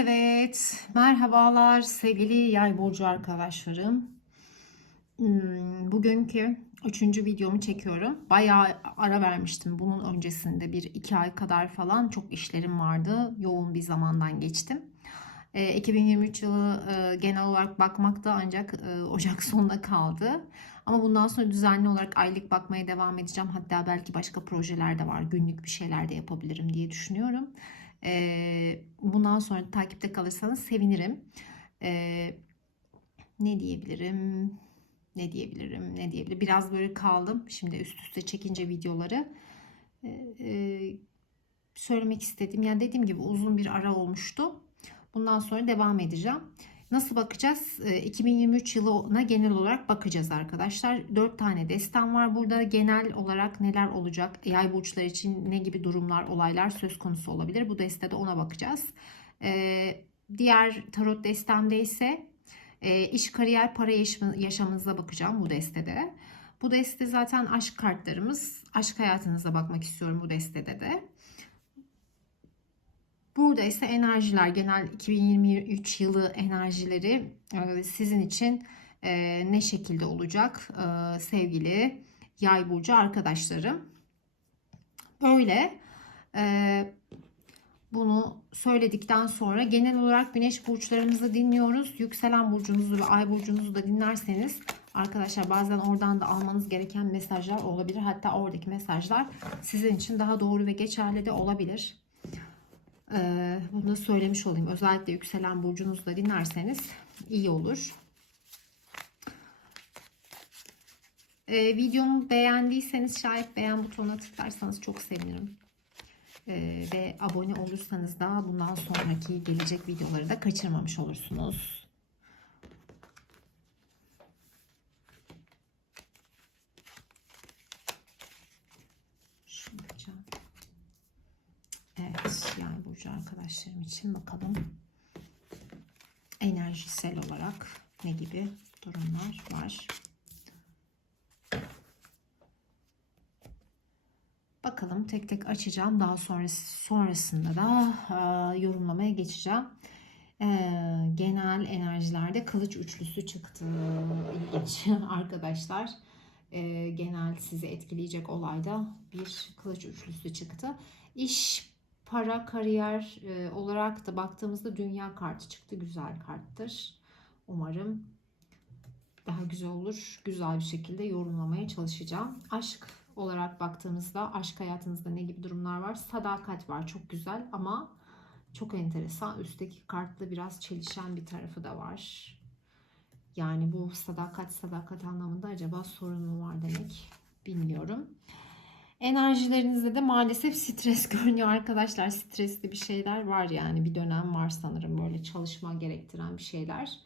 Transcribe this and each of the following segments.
Evet, merhabalar sevgili yay burcu arkadaşlarım. Hmm, Bugünkü üçüncü videomu çekiyorum. Bayağı ara vermiştim bunun öncesinde bir iki ay kadar falan çok işlerim vardı. Yoğun bir zamandan geçtim. E, 2023 yılı e, genel olarak bakmakta ancak e, Ocak sonuna kaldı. Ama bundan sonra düzenli olarak aylık bakmaya devam edeceğim. Hatta belki başka projeler de var. Günlük bir şeyler de yapabilirim diye düşünüyorum. Ee, bundan sonra takipte kalırsanız sevinirim. Ee, ne diyebilirim? Ne diyebilirim? Ne diyebilirim? Biraz böyle kaldım. Şimdi üst üste çekince videoları. E, söylemek istedim. Yani dediğim gibi uzun bir ara olmuştu. Bundan sonra devam edeceğim. Nasıl bakacağız? Ee, 2023 yılına genel olarak bakacağız arkadaşlar. 4 tane destem var burada. Genel olarak neler olacak? Yay burçlar için ne gibi durumlar, olaylar söz konusu olabilir? Bu destede ona bakacağız. Ee, diğer tarot destemde ise e, iş, kariyer, para yaşam- yaşamınıza bakacağım bu destede. Bu deste zaten aşk kartlarımız. Aşk hayatınıza bakmak istiyorum bu destede de. Burada ise enerjiler genel 2023 yılı enerjileri e, sizin için e, ne şekilde olacak e, sevgili yay burcu arkadaşlarım. Böyle bunu söyledikten sonra genel olarak güneş burçlarımızı dinliyoruz. Yükselen burcunuzu ve ay burcunuzu da dinlerseniz arkadaşlar bazen oradan da almanız gereken mesajlar olabilir. Hatta oradaki mesajlar sizin için daha doğru ve geçerli de olabilir. Ee, bunu da söylemiş olayım. Özellikle yükselen burcunuzu dinlerseniz iyi olur. Ee, videomu beğendiyseniz şayet beğen butonuna tıklarsanız çok sevinirim. Ee, ve abone olursanız da bundan sonraki gelecek videoları da kaçırmamış olursunuz. Şunu yapacağım. Evet, yani burcu arkadaşlarım için bakalım enerjisel olarak ne gibi durumlar var. Bakalım tek tek açacağım. Daha sonrası, sonrasında da e, yorumlamaya geçeceğim. E, genel enerjilerde kılıç üçlüsü çıktı. Arkadaşlar. E, genel sizi etkileyecek olayda bir kılıç üçlüsü çıktı. İş, para, kariyer e, olarak da baktığımızda dünya kartı çıktı. Güzel karttır. Umarım daha güzel olur. Güzel bir şekilde yorumlamaya çalışacağım. Aşk olarak baktığımızda aşk hayatınızda ne gibi durumlar var? Sadakat var. Çok güzel ama çok enteresan. Üstteki kartla biraz çelişen bir tarafı da var. Yani bu sadakat sadakat anlamında acaba sorun mu var demek bilmiyorum. Enerjilerinizde de maalesef stres görünüyor arkadaşlar. Stresli bir şeyler var yani bir dönem var sanırım böyle çalışma gerektiren bir şeyler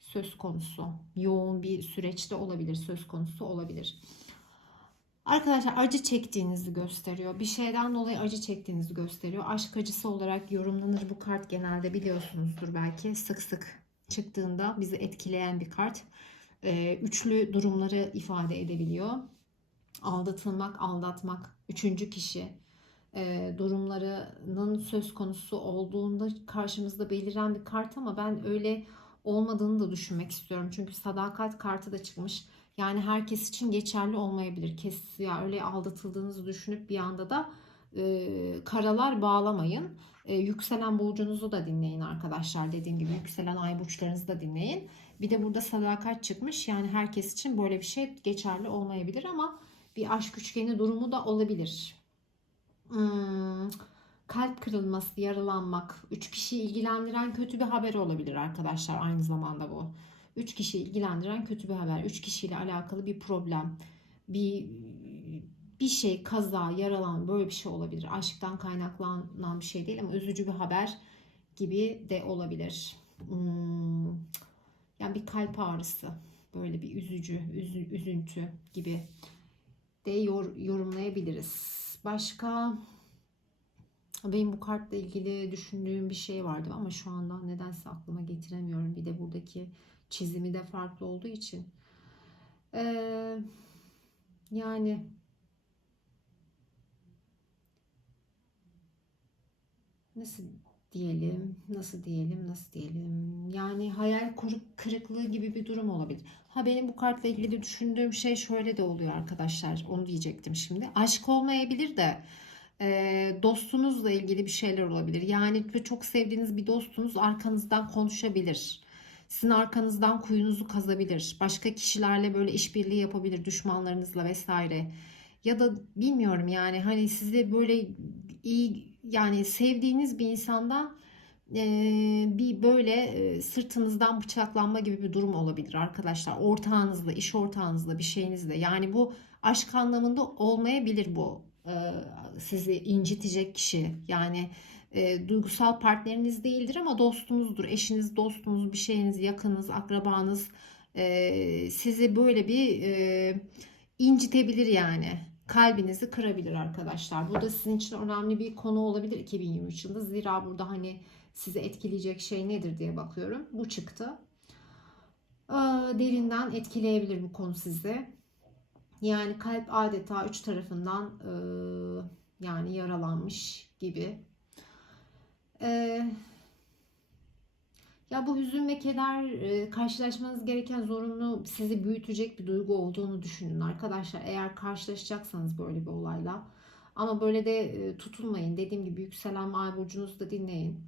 söz konusu. Yoğun bir süreçte olabilir, söz konusu olabilir. Arkadaşlar acı çektiğinizi gösteriyor. Bir şeyden dolayı acı çektiğinizi gösteriyor. Aşk acısı olarak yorumlanır bu kart genelde biliyorsunuzdur belki. Sık sık çıktığında bizi etkileyen bir kart. Ee, üçlü durumları ifade edebiliyor. Aldatılmak, aldatmak, üçüncü kişi e, durumlarının söz konusu olduğunda karşımızda beliren bir kart ama ben öyle olmadığını da düşünmek istiyorum. Çünkü sadakat kartı da çıkmış. Yani herkes için geçerli olmayabilir. Kes ya öyle aldatıldığınızı düşünüp bir anda da e, karalar bağlamayın. E, yükselen burcunuzu da dinleyin arkadaşlar. Dediğim gibi yükselen ay burçlarınızı da dinleyin. Bir de burada sadakat çıkmış. Yani herkes için böyle bir şey geçerli olmayabilir ama bir aşk üçgeni durumu da olabilir. Hmm, kalp kırılması, yaralanmak, üç kişiyi ilgilendiren kötü bir haber olabilir arkadaşlar aynı zamanda bu. Üç kişiyi ilgilendiren kötü bir haber. Üç kişiyle alakalı bir problem, bir bir şey, kaza, yaralan böyle bir şey olabilir. Aşktan kaynaklanan bir şey değil ama üzücü bir haber gibi de olabilir. Hmm, yani bir kalp ağrısı, böyle bir üzücü, üzü- üzüntü gibi de yor- yorumlayabiliriz. Başka benim bu kartla ilgili düşündüğüm bir şey vardı ama şu anda nedense aklıma getiremiyorum. Bir de buradaki çizimi de farklı olduğu için. Ee, yani nasıl diyelim, nasıl diyelim, nasıl diyelim. Yani hayal kırıklığı gibi bir durum olabilir. Ha benim bu kartla ilgili düşündüğüm şey şöyle de oluyor arkadaşlar. Onu diyecektim şimdi. Aşk olmayabilir de e, dostunuzla ilgili bir şeyler olabilir. Yani çok sevdiğiniz bir dostunuz arkanızdan konuşabilir. Sizin arkanızdan kuyunuzu kazabilir. Başka kişilerle böyle işbirliği yapabilir düşmanlarınızla vesaire. Ya da bilmiyorum yani hani size böyle iyi yani sevdiğiniz bir insandan bir böyle sırtınızdan bıçaklanma gibi bir durum olabilir arkadaşlar. Ortağınızla, iş ortağınızla, bir şeyinizle. Yani bu aşk anlamında olmayabilir bu sizi incitecek kişi. Yani duygusal partneriniz değildir ama dostunuzdur. Eşiniz, dostunuz, bir şeyiniz, yakınız, akrabanız sizi böyle bir incitebilir yani. Kalbinizi kırabilir arkadaşlar. Bu da sizin için önemli bir konu olabilir 2023 yılında. Zira burada hani sizi etkileyecek şey nedir diye bakıyorum. Bu çıktı. Ee, Derinden etkileyebilir bu konu sizi. Yani kalp adeta üç tarafından e, yani yaralanmış gibi. Ee, ya bu hüzün ve keder e, karşılaşmanız gereken zorunlu sizi büyütecek bir duygu olduğunu düşünün arkadaşlar. Eğer karşılaşacaksanız böyle bir olayla. Ama böyle de e, tutulmayın. Dediğim gibi yükselen ay burcunuzu da dinleyin.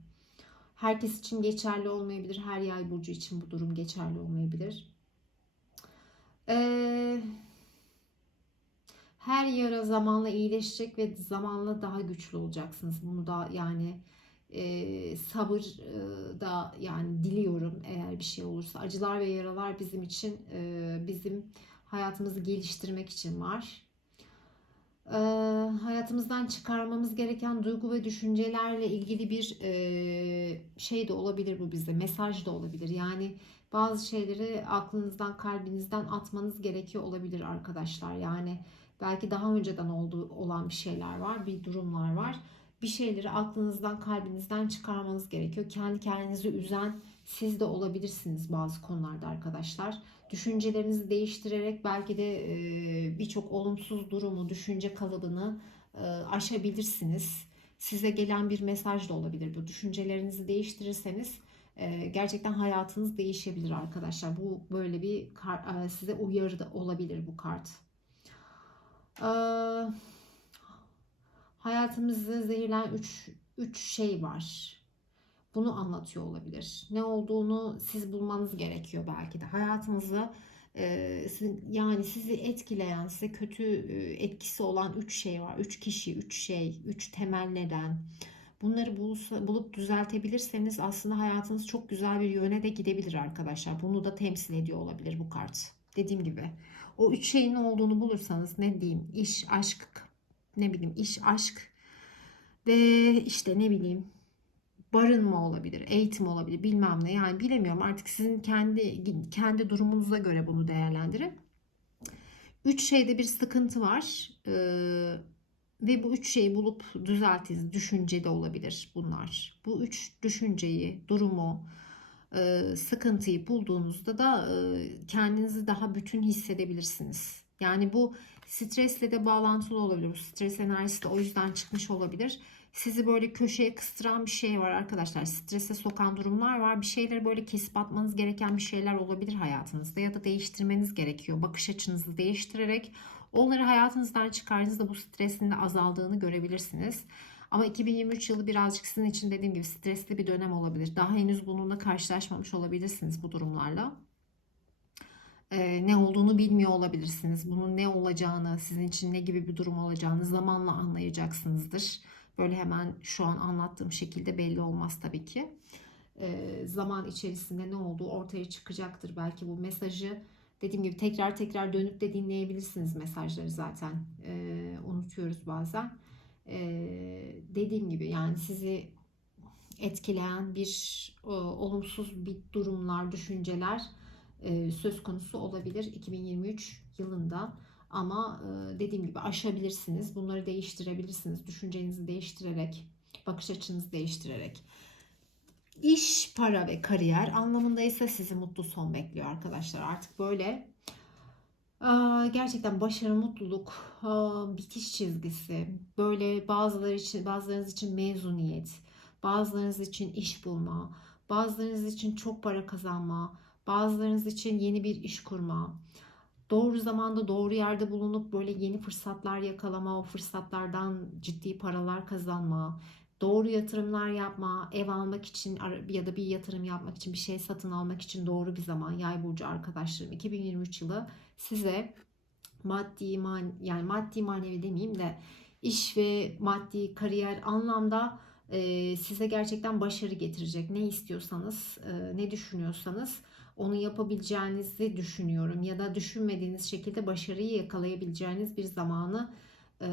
Herkes için geçerli olmayabilir. Her yay burcu için bu durum geçerli olmayabilir. Ee, her yara zamanla iyileşecek ve zamanla daha güçlü olacaksınız. Bunu da yani e, sabır e, da yani diliyorum eğer bir şey olursa. Acılar ve yaralar bizim için e, bizim hayatımızı geliştirmek için var. E, hayatımızdan çıkarmamız gereken duygu ve düşüncelerle ilgili bir e, şey de olabilir bu bize. Mesaj da olabilir. Yani bazı şeyleri aklınızdan, kalbinizden atmanız gerekiyor olabilir arkadaşlar. Yani belki daha önceden olduğu olan bir şeyler var, bir durumlar var bir şeyleri aklınızdan, kalbinizden çıkarmanız gerekiyor. Kendi kendinizi üzen siz de olabilirsiniz bazı konularda arkadaşlar. Düşüncelerinizi değiştirerek belki de birçok olumsuz durumu, düşünce kalıbını aşabilirsiniz. Size gelen bir mesaj da olabilir bu. Düşüncelerinizi değiştirirseniz gerçekten hayatınız değişebilir arkadaşlar. Bu böyle bir size uyarı da olabilir bu kart. Eee hayatımızı zehirlen üç, üç şey var. Bunu anlatıyor olabilir. Ne olduğunu siz bulmanız gerekiyor belki de. Hayatınızı e, yani sizi etkileyen, size kötü e, etkisi olan üç şey var. Üç kişi, üç şey, üç temel neden. Bunları bulsa, bulup düzeltebilirseniz aslında hayatınız çok güzel bir yöne de gidebilir arkadaşlar. Bunu da temsil ediyor olabilir bu kart. Dediğim gibi o üç şeyin olduğunu bulursanız ne diyeyim iş, aşk, ne bileyim iş, aşk ve işte ne bileyim barınma olabilir, eğitim olabilir, bilmem ne. Yani bilemiyorum artık sizin kendi kendi durumunuza göre bunu değerlendirin. Üç şeyde bir sıkıntı var. Ee, ve bu üç şeyi bulup düzeltiniz. Düşünce de olabilir bunlar. Bu üç düşünceyi, durumu, e, sıkıntıyı bulduğunuzda da e, kendinizi daha bütün hissedebilirsiniz. Yani bu stresle de bağlantılı olabilir. Bu stres enerjisi de o yüzden çıkmış olabilir. Sizi böyle köşeye kıstıran bir şey var arkadaşlar. Strese sokan durumlar var. Bir şeyleri böyle kesip atmanız gereken bir şeyler olabilir hayatınızda ya da değiştirmeniz gerekiyor. Bakış açınızı değiştirerek onları hayatınızdan çıkardığınızda bu stresin de azaldığını görebilirsiniz. Ama 2023 yılı birazcık sizin için dediğim gibi stresli bir dönem olabilir. Daha henüz bununla karşılaşmamış olabilirsiniz bu durumlarla e, ne olduğunu bilmiyor olabilirsiniz. Bunun ne olacağını, sizin için ne gibi bir durum olacağını zamanla anlayacaksınızdır. Böyle hemen şu an anlattığım şekilde belli olmaz tabii ki. E, zaman içerisinde ne olduğu ortaya çıkacaktır. Belki bu mesajı dediğim gibi tekrar tekrar dönüp de dinleyebilirsiniz mesajları zaten. E, unutuyoruz bazen. E, dediğim gibi yani sizi etkileyen bir o, olumsuz bir durumlar, düşünceler e, söz konusu olabilir 2023 yılında. Ama e, dediğim gibi aşabilirsiniz. Bunları değiştirebilirsiniz. Düşüncenizi değiştirerek, bakış açınızı değiştirerek. İş, para ve kariyer anlamında ise sizi mutlu son bekliyor arkadaşlar. Artık böyle gerçekten başarı, mutluluk, bitiş çizgisi, böyle bazıları için, bazılarınız için mezuniyet, bazılarınız için iş bulma, bazılarınız için çok para kazanma, bazılarınız için yeni bir iş kurma, doğru zamanda doğru yerde bulunup böyle yeni fırsatlar yakalama, o fırsatlardan ciddi paralar kazanma, doğru yatırımlar yapma, ev almak için ya da bir yatırım yapmak için bir şey satın almak için doğru bir zaman. Yay burcu arkadaşlarım 2023 yılı size maddi man yani maddi manevi demeyeyim de iş ve maddi kariyer anlamda e, size gerçekten başarı getirecek. Ne istiyorsanız, e, ne düşünüyorsanız onu yapabileceğinizi düşünüyorum ya da düşünmediğiniz şekilde başarıyı yakalayabileceğiniz bir zamanı e,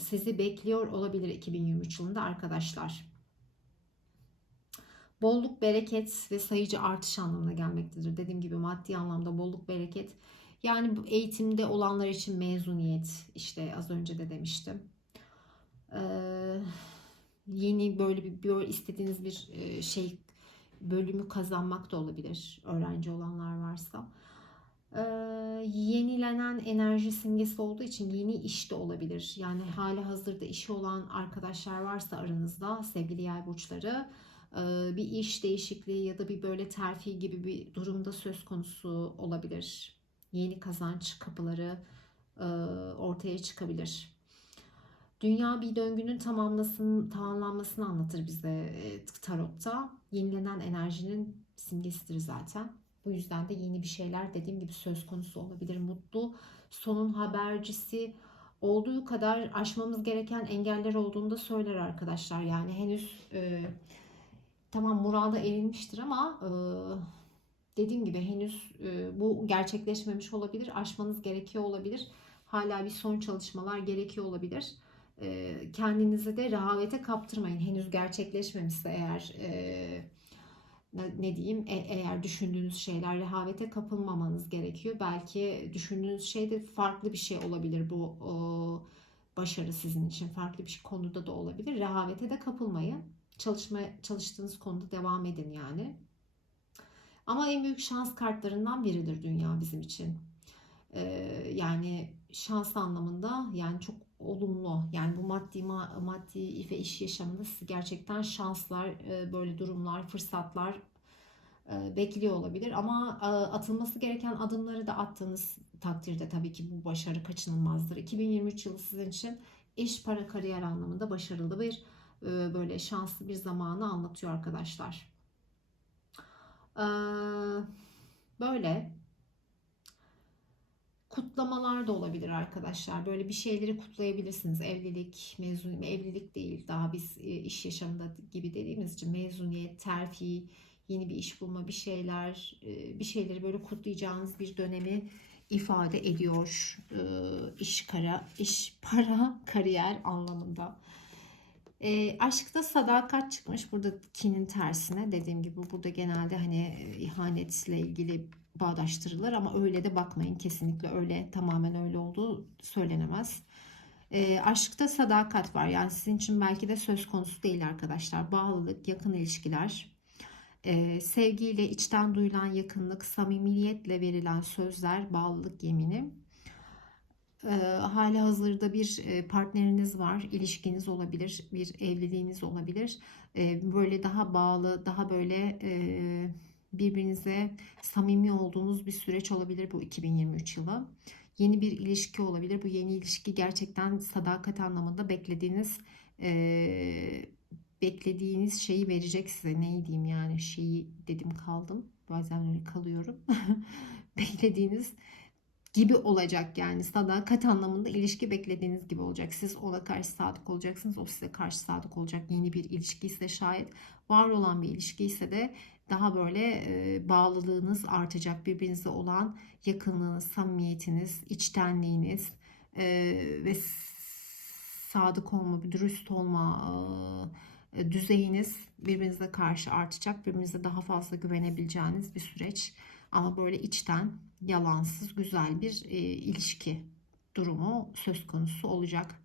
sizi bekliyor olabilir 2023 yılında arkadaşlar. Bolluk, bereket ve sayıcı artış anlamına gelmektedir. Dediğim gibi maddi anlamda bolluk, bereket. Yani eğitimde olanlar için mezuniyet işte az önce de demiştim. Ee, yeni böyle bir böyle istediğiniz bir e, şey bölümü kazanmak da olabilir öğrenci olanlar varsa. Ee, yenilenen enerji simgesi olduğu için yeni iş de olabilir. Yani hali hazırda işi olan arkadaşlar varsa aranızda sevgili yay burçları e, bir iş değişikliği ya da bir böyle terfi gibi bir durumda söz konusu olabilir. Yeni kazanç kapıları e, ortaya çıkabilir. Dünya bir döngünün tamamlasın, tamamlanmasını anlatır bize e, tarotta. Yenilenen enerjinin simgesidir zaten. Bu yüzden de yeni bir şeyler dediğim gibi söz konusu olabilir. Mutlu sonun habercisi olduğu kadar aşmamız gereken engeller olduğunu da söyler arkadaşlar. Yani henüz e, tamam murada erinmiştir ama e, dediğim gibi henüz e, bu gerçekleşmemiş olabilir. Aşmanız gerekiyor olabilir. Hala bir son çalışmalar gerekiyor olabilir. E, kendinizi de rehavete kaptırmayın. Henüz gerçekleşmemişse eğer e, ne, diyeyim e, eğer düşündüğünüz şeyler rehavete kapılmamanız gerekiyor. Belki düşündüğünüz şey de farklı bir şey olabilir bu o, başarı sizin için. Farklı bir konuda da olabilir. Rehavete de kapılmayın. Çalışma çalıştığınız konuda devam edin yani. Ama en büyük şans kartlarından biridir dünya bizim için. Ee, yani şans anlamında yani çok olumlu. Yani bu maddi maddi ve iş yaşamında sizi gerçekten şanslar, e, böyle durumlar, fırsatlar e, bekliyor olabilir. Ama e, atılması gereken adımları da attığınız takdirde tabii ki bu başarı kaçınılmazdır. 2023 yılı sizin için iş, para, kariyer anlamında başarılı bir böyle şanslı bir zamanı anlatıyor arkadaşlar. Böyle kutlamalar da olabilir arkadaşlar. Böyle bir şeyleri kutlayabilirsiniz. Evlilik, mezun, evlilik değil. Daha biz iş yaşamında gibi dediğimiz için mezuniyet, terfi, yeni bir iş bulma, bir şeyler, bir şeyleri böyle kutlayacağınız bir dönemi ifade ediyor. İş kara, iş para, kariyer anlamında. E, aşkta sadakat çıkmış. Burada kinin tersine dediğim gibi burada genelde hani ihanetle ilgili bağdaştırılır ama öyle de bakmayın. Kesinlikle öyle tamamen öyle olduğu söylenemez. E, aşkta sadakat var. Yani sizin için belki de söz konusu değil arkadaşlar. Bağlılık, yakın ilişkiler, e, sevgiyle içten duyulan yakınlık, samimiyetle verilen sözler, bağlılık yemini e, hali hazırda bir e, partneriniz var, ilişkiniz olabilir, bir evliliğiniz olabilir. E, böyle daha bağlı, daha böyle e, birbirinize samimi olduğunuz bir süreç olabilir bu 2023 yılı. Yeni bir ilişki olabilir. Bu yeni ilişki gerçekten sadakat anlamında beklediğiniz e, beklediğiniz şeyi verecek size. Ne diyeyim yani şeyi dedim kaldım. Bazen öyle kalıyorum. beklediğiniz gibi olacak yani sadakat anlamında ilişki beklediğiniz gibi olacak. Siz ona karşı sadık olacaksınız. O size karşı sadık olacak. Yeni bir ilişki ise şayet var olan bir ilişki ise de daha böyle e, bağlılığınız artacak. Birbirinize olan yakınlığınız, samimiyetiniz, içtenliğiniz e, ve sadık olma, dürüst olma e, düzeyiniz birbirinize karşı artacak. Birbirinize daha fazla güvenebileceğiniz bir süreç. Ama böyle içten, yalansız, güzel bir e, ilişki durumu söz konusu olacak.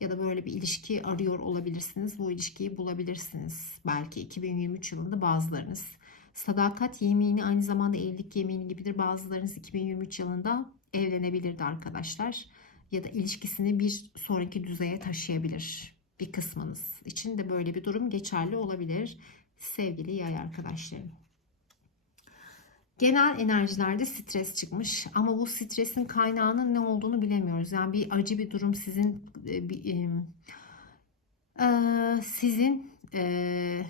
Ya da böyle bir ilişki arıyor olabilirsiniz. Bu ilişkiyi bulabilirsiniz. Belki 2023 yılında bazılarınız. Sadakat yemini aynı zamanda evlilik yemini gibidir. Bazılarınız 2023 yılında evlenebilirdi arkadaşlar. Ya da ilişkisini bir sonraki düzeye taşıyabilir. bir kısmınız için de böyle bir durum geçerli olabilir sevgili yay arkadaşlarım. Genel enerjilerde stres çıkmış ama bu stresin kaynağının ne olduğunu bilemiyoruz. Yani bir acı bir durum sizin e, bir, e, e, sizin e,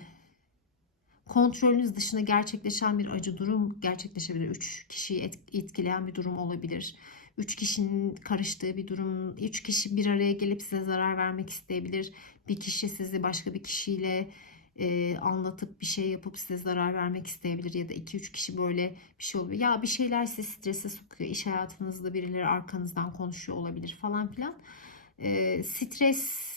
kontrolünüz dışında gerçekleşen bir acı durum gerçekleşebilir. Üç kişiyi et- etkileyen bir durum olabilir. Üç kişinin karıştığı bir durum. Üç kişi bir araya gelip size zarar vermek isteyebilir. Bir kişi sizi başka bir kişiyle e, anlatıp bir şey yapıp size zarar vermek isteyebilir. Ya da iki üç kişi böyle bir şey oluyor. Ya bir şeyler sizi strese sokuyor. İş hayatınızda birileri arkanızdan konuşuyor olabilir falan filan. E, stres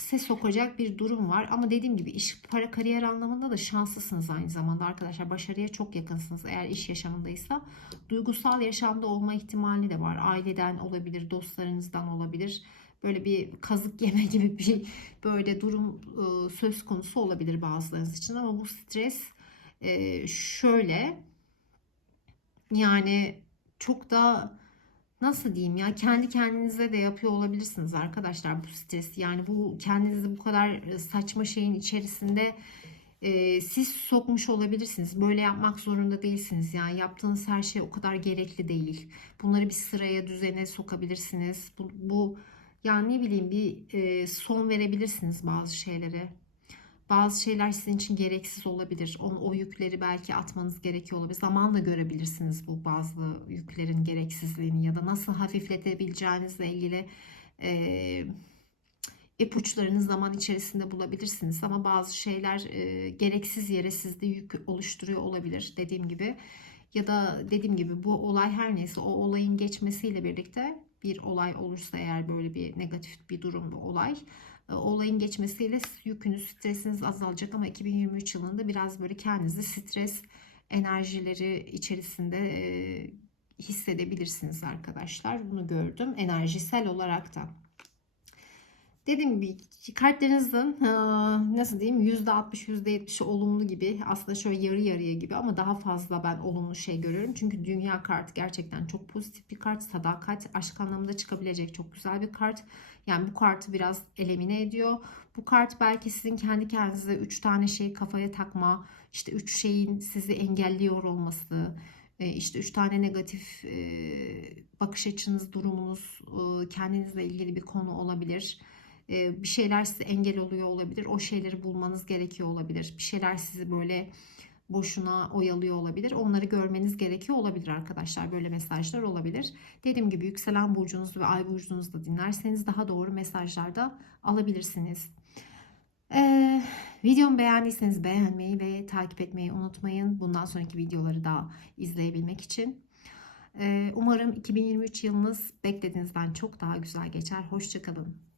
se sokacak bir durum var. Ama dediğim gibi iş, para, kariyer anlamında da şanslısınız aynı zamanda arkadaşlar. Başarıya çok yakınsınız eğer iş yaşamındaysa. Duygusal yaşamda olma ihtimali de var. Aileden olabilir, dostlarınızdan olabilir. Böyle bir kazık yeme gibi bir böyle durum e, söz konusu olabilir bazılarınız için. Ama bu stres e, şöyle yani çok da nasıl diyeyim ya kendi kendinize de yapıyor olabilirsiniz arkadaşlar bu stresi. Yani bu kendinizi bu kadar saçma şeyin içerisinde e, siz sokmuş olabilirsiniz. Böyle yapmak zorunda değilsiniz. Yani yaptığınız her şey o kadar gerekli değil. Bunları bir sıraya, düzene sokabilirsiniz. Bu, bu yani ne bileyim bir e, son verebilirsiniz bazı şeylere. Bazı şeyler sizin için gereksiz olabilir. Onu, o yükleri belki atmanız gerekiyor olabilir. Zamanla görebilirsiniz bu bazı yüklerin gereksizliğini ya da nasıl hafifletebileceğinizle ilgili e, ipuçlarını zaman içerisinde bulabilirsiniz. Ama bazı şeyler e, gereksiz yere sizde yük oluşturuyor olabilir dediğim gibi. Ya da dediğim gibi bu olay her neyse o olayın geçmesiyle birlikte bir olay olursa eğer böyle bir negatif bir durum bir olay e, olayın geçmesiyle yükünüz, stresiniz azalacak ama 2023 yılında biraz böyle kendinizi stres enerjileri içerisinde e, hissedebilirsiniz arkadaşlar. Bunu gördüm enerjisel olarak da. Dediğim gibi kartlarınızın nasıl diyeyim %60 %70'i olumlu gibi aslında şöyle yarı yarıya gibi ama daha fazla ben olumlu şey görüyorum. Çünkü dünya kartı gerçekten çok pozitif bir kart. Sadakat aşk anlamında çıkabilecek çok güzel bir kart. Yani bu kartı biraz elemine ediyor. Bu kart belki sizin kendi kendinize 3 tane şeyi kafaya takma, işte 3 şeyin sizi engelliyor olması, işte üç tane negatif bakış açınız, durumunuz, kendinizle ilgili bir konu olabilir bir şeyler size engel oluyor olabilir. O şeyleri bulmanız gerekiyor olabilir. Bir şeyler sizi böyle boşuna oyalıyor olabilir. Onları görmeniz gerekiyor olabilir arkadaşlar. Böyle mesajlar olabilir. Dediğim gibi yükselen burcunuzu ve ay burcunuzu da dinlerseniz daha doğru mesajlar da alabilirsiniz. Ee, videomu beğendiyseniz beğenmeyi ve takip etmeyi unutmayın. Bundan sonraki videoları da izleyebilmek için. Ee, umarım 2023 yılınız beklediğinizden çok daha güzel geçer. Hoşçakalın.